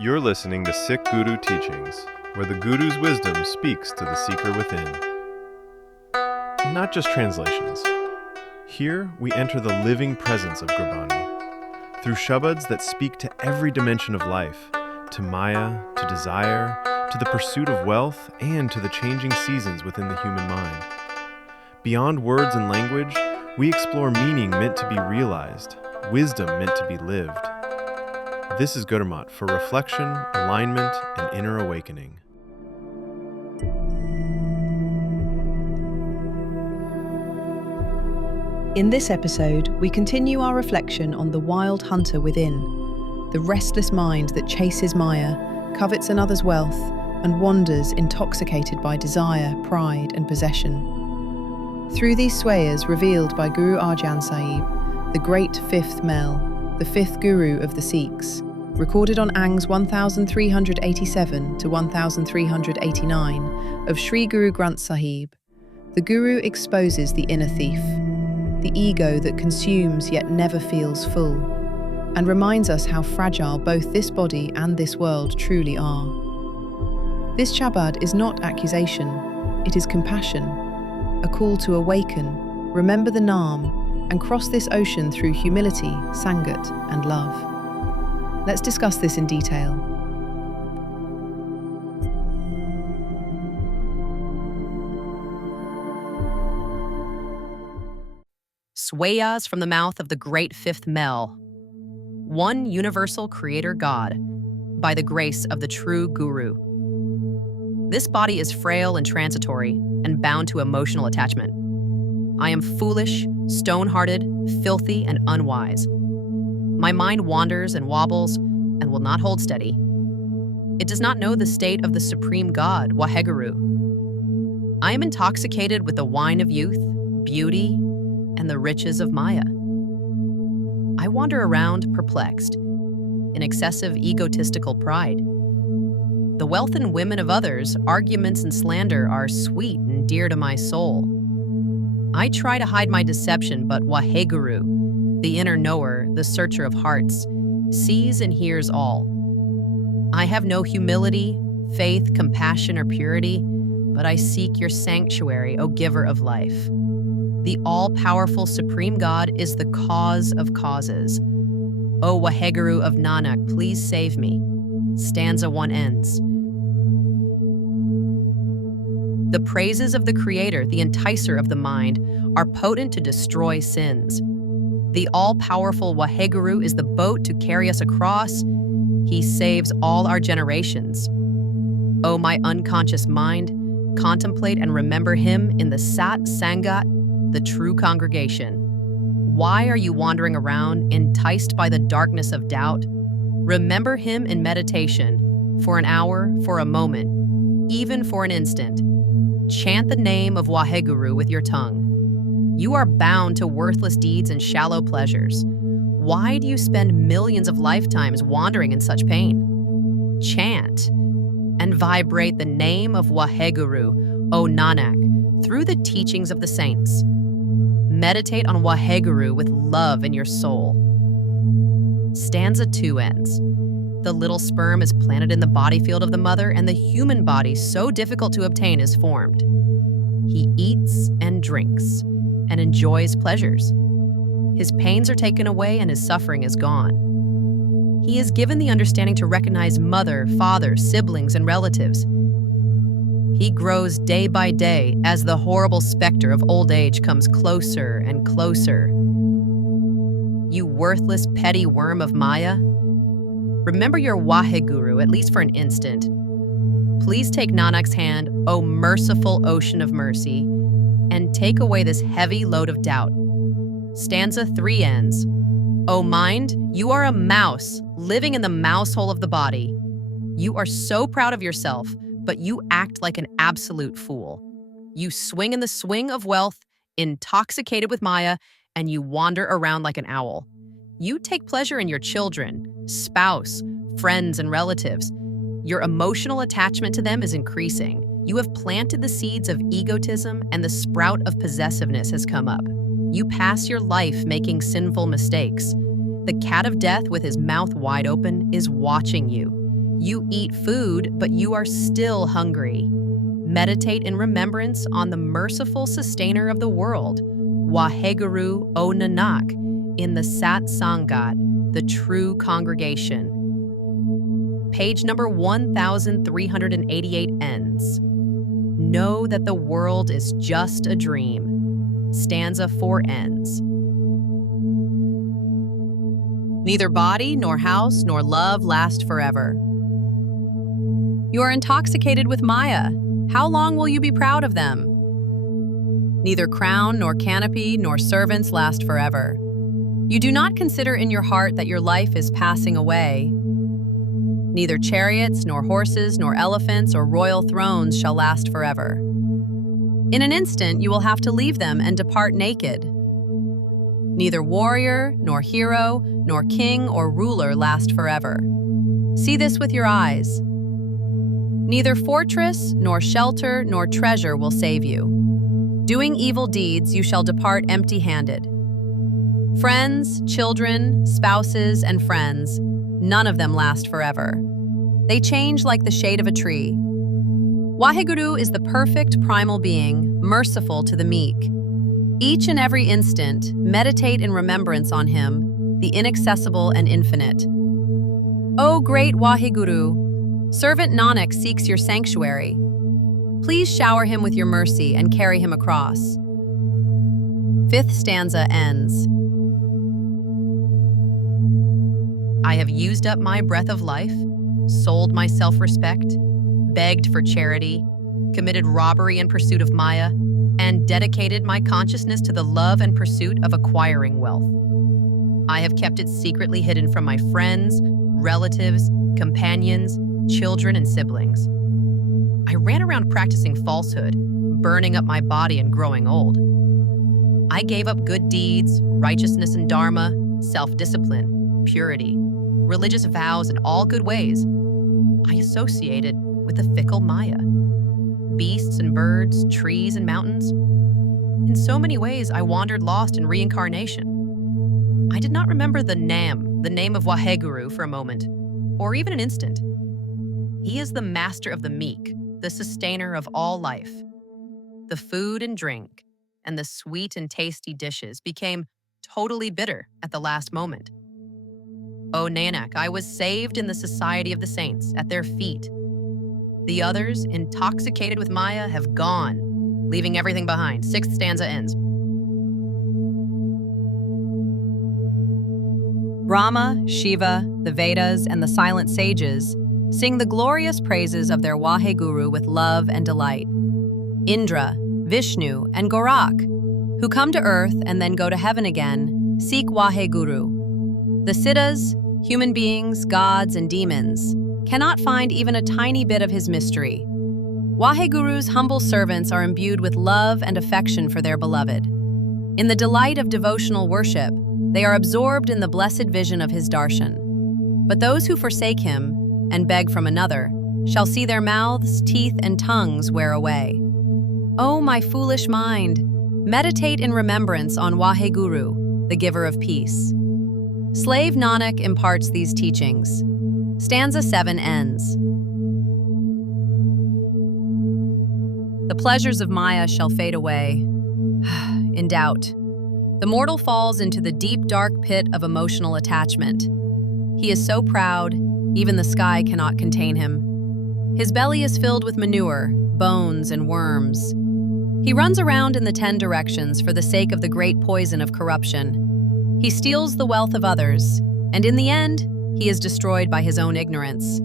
You're listening to Sikh Guru Teachings, where the Guru's wisdom speaks to the seeker within. Not just translations. Here, we enter the living presence of Gurbani, through shabads that speak to every dimension of life, to Maya, to desire, to the pursuit of wealth, and to the changing seasons within the human mind. Beyond words and language, we explore meaning meant to be realized, wisdom meant to be lived. This is Gurmat for reflection, alignment, and inner awakening. In this episode, we continue our reflection on the wild hunter within, the restless mind that chases Maya, covets another's wealth, and wanders intoxicated by desire, pride, and possession. Through these Swaiyas revealed by Guru Arjan Sahib, the great Fifth Mehl, the fifth Guru of the Sikhs, recorded on Angs 1387 to 1389 of Sri Guru Granth Sahib, the Guru exposes the inner thief, the ego that consumes yet never feels full, and reminds us how fragile both this body and this world truly are. This Chabad is not accusation, it is compassion, a call to awaken, remember the Naam, and cross this ocean through humility, sangat, and love. Let's discuss this in detail. Swaiyas from the mouth of the great Fifth Mehl. One universal creator God, by the grace of the true Guru. This body is frail and transitory, and bound to emotional attachment. I am foolish, stone-hearted, filthy, and unwise. My mind wanders and wobbles and will not hold steady. It does not know the state of the supreme God, Waheguru. I am intoxicated with the wine of youth, beauty, and the riches of Maya. I wander around perplexed, in excessive egotistical pride. The wealth and women of others, arguments and slander are sweet and dear to my soul. I try to hide my deception, but Waheguru, the inner knower, the searcher of hearts, sees and hears all. I have no humility, faith, compassion, or purity, but I seek your sanctuary, O giver of life. The all-powerful Supreme God is the cause of causes. O Waheguru of Nanak, please save me. Stanza 1 ends. The praises of the Creator, the enticer of the mind, are potent to destroy sins. The all-powerful Waheguru is the boat to carry us across. He saves all our generations. O my unconscious mind, contemplate and remember him in the Sat Sangat, the true congregation. Why are you wandering around, enticed by the darkness of doubt? Remember him in meditation, for an hour, for a moment, even for an instant. Chant the name of Waheguru with your tongue. You are bound to worthless deeds and shallow pleasures. Why do you spend millions of lifetimes wandering in such pain? Chant and vibrate the name of Waheguru, O Nanak, through the teachings of the saints. Meditate on Waheguru with love in your soul. Stanza 2 ends. The little sperm is planted in the body field of the mother, and the human body, so difficult to obtain, is formed. He eats and drinks and enjoys pleasures. His pains are taken away and his suffering is gone. He is given the understanding to recognize mother, father, siblings, and relatives. He grows day by day as the horrible specter of old age comes closer and closer. You worthless, petty worm of Maya, remember your Waheguru, at least for an instant. Please take Nanak's hand, O merciful ocean of mercy, and take away this heavy load of doubt. Stanza 3 ends. O mind, you are a mouse, living in the mouse hole of the body. You are so proud of yourself, but you act like an absolute fool. You swing in the swing of wealth, intoxicated with Maya, and you wander around like an owl. You take pleasure in your children, spouse, friends, and relatives. Your emotional attachment to them is increasing. You have planted the seeds of egotism, and the sprout of possessiveness has come up. You pass your life making sinful mistakes. The cat of death, with his mouth wide open, is watching you. You eat food, but you are still hungry. Meditate in remembrance on the merciful sustainer of the world, Waheguru O Nanak, in the Sat Sangat, the true congregation. Page number 1388 ends. Know that the world is just a dream. Stanza 4 ends. Neither body, nor house, nor love last forever. You are intoxicated with Maya. How long will you be proud of them? Neither crown, nor canopy, nor servants last forever. You do not consider in your heart that your life is passing away. Neither chariots, nor horses, nor elephants, or royal thrones shall last forever. In an instant you will have to leave them and depart naked. Neither warrior, nor hero, nor king or ruler last forever. See this with your eyes. Neither fortress, nor shelter, nor treasure will save you. Doing evil deeds, you shall depart empty-handed. Friends, children, spouses, and friends, none of them last forever. They change like the shade of a tree. Waheguru is the perfect primal being, merciful to the meek. Each and every instant, meditate in remembrance on him, the inaccessible and infinite. O great Waheguru, Servant Nanak seeks your sanctuary. Please shower him with your mercy and carry him across. Fifth stanza ends. I have used up my breath of life, sold my self-respect, begged for charity, committed robbery in pursuit of Maya, and dedicated my consciousness to the love and pursuit of acquiring wealth. I have kept it secretly hidden from my friends, relatives, companions, children, and siblings. I ran around practicing falsehood, burning up my body and growing old. I gave up good deeds, righteousness and dharma, self-discipline, purity, religious vows, and all good ways. I associated with the fickle Maya, beasts and birds, trees and mountains. In so many ways, I wandered lost in reincarnation. I did not remember the Naam, the name of Waheguru, for a moment, or even an instant. He is the master of the meek, the sustainer of all life. The food and drink, and the sweet and tasty dishes became totally bitter at the last moment. O Nanak, I was saved in the society of the saints, at their feet. The others, intoxicated with Maya, have gone, leaving everything behind. Sixth stanza ends. Brahma, Shiva, the Vedas, and the silent sages sing the glorious praises of their Waheguru with love and delight. Indra, Vishnu, and Gorak, who come to earth and then go to heaven again, seek Waheguru. The Siddhas, human beings, gods, and demons, cannot find even a tiny bit of his mystery. Waheguru's humble servants are imbued with love and affection for their beloved. In the delight of devotional worship, they are absorbed in the blessed vision of his darshan. But those who forsake him and beg from another shall see their mouths, teeth, and tongues wear away. O my foolish mind, meditate in remembrance on Waheguru, the giver of peace. Slave Nanak imparts these teachings. Stanza 7 ends. The pleasures of Maya shall fade away. In doubt, the mortal falls into the deep, dark pit of emotional attachment. He is so proud, even the sky cannot contain him. His belly is filled with manure, bones, and worms. He runs around in the 10 directions for the sake of the great poison of corruption. He steals the wealth of others, and in the end, he is destroyed by his own ignorance.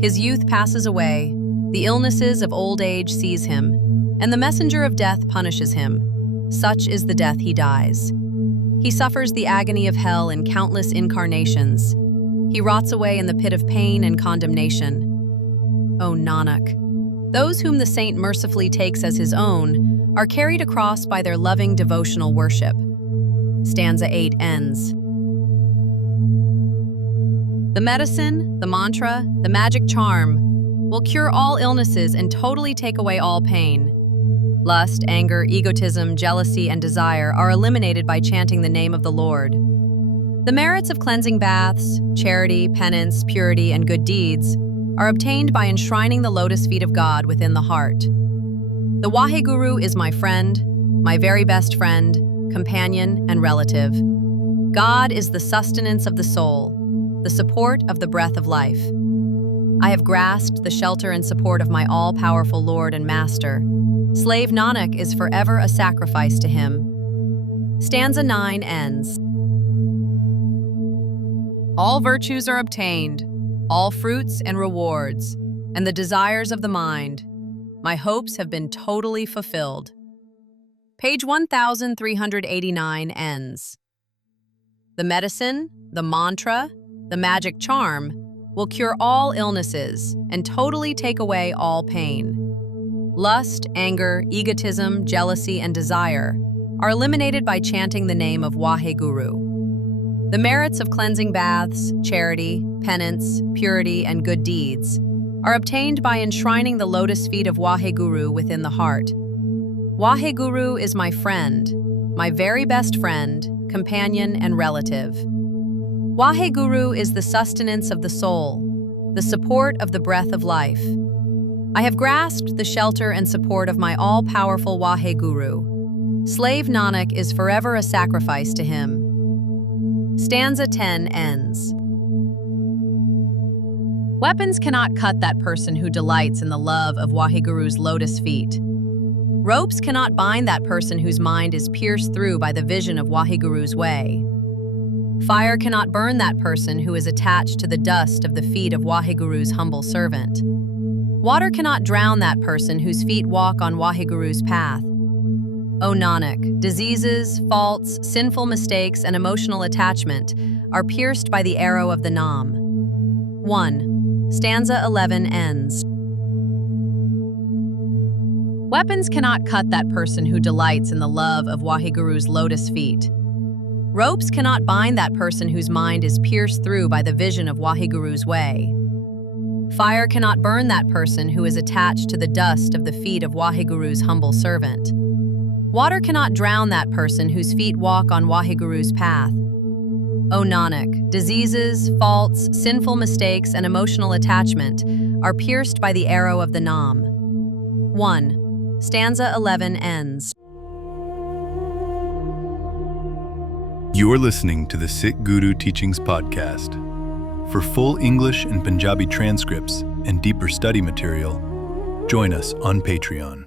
His youth passes away, the illnesses of old age seize him, and the messenger of death punishes him. Such is the death he dies. He suffers the agony of hell in countless incarnations. He rots away in the pit of pain and condemnation. O Nanak, those whom the saint mercifully takes as his own are carried across by their loving devotional worship. Stanza 8 ends. The medicine, the mantra, the magic charm will cure all illnesses and totally take away all pain. Lust, anger, egotism, jealousy, and desire are eliminated by chanting the name of the Lord. The merits of cleansing baths, charity, penance, purity, and good deeds are obtained by enshrining the lotus feet of God within the heart. The Waheguru is my friend, my very best friend, companion, and relative. God is the sustenance of the soul, the support of the breath of life. I have grasped the shelter and support of my all-powerful Lord and Master. Slave Nanak is forever a sacrifice to him. Stanza 9 ends. All virtues are obtained, all fruits and rewards, and the desires of the mind. My hopes have been totally fulfilled. Page 1389 ends. The medicine, the mantra, the magic charm will cure all illnesses and totally take away all pain. Lust, anger, egotism, jealousy, and desire are eliminated by chanting the name of Waheguru. The merits of cleansing baths, charity, penance, purity, and good deeds are obtained by enshrining the lotus feet of Waheguru within the heart. Waheguru is my friend, my very best friend, companion, and relative. Waheguru is the sustenance of the soul, the support of the breath of life. I have grasped the shelter and support of my all-powerful Waheguru. Slave Nanak is forever a sacrifice to him. Stanza 10 ends. Weapons cannot cut that person who delights in the love of Waheguru's lotus feet. Ropes cannot bind that person whose mind is pierced through by the vision of Waheguru's way. Fire cannot burn that person who is attached to the dust of the feet of Waheguru's humble servant. Water cannot drown that person whose feet walk on Waheguru's path. O Nanak, diseases, faults, sinful mistakes, and emotional attachment are pierced by the arrow of the Naam. 1. Stanza 11 ends. Weapons cannot cut that person who delights in the love of Waheguru's lotus feet. Ropes cannot bind that person whose mind is pierced through by the vision of Waheguru's way. Fire cannot burn that person who is attached to the dust of the feet of Waheguru's humble servant. Water cannot drown that person whose feet walk on Waheguru's path. O Nanak, diseases, faults, sinful mistakes, and emotional attachment are pierced by the arrow of the Naam. 1. Stanza 11 ends. You're listening to the Sikh Guru Teachings Podcast. For full English and Punjabi transcripts and deeper study material, join us on Patreon.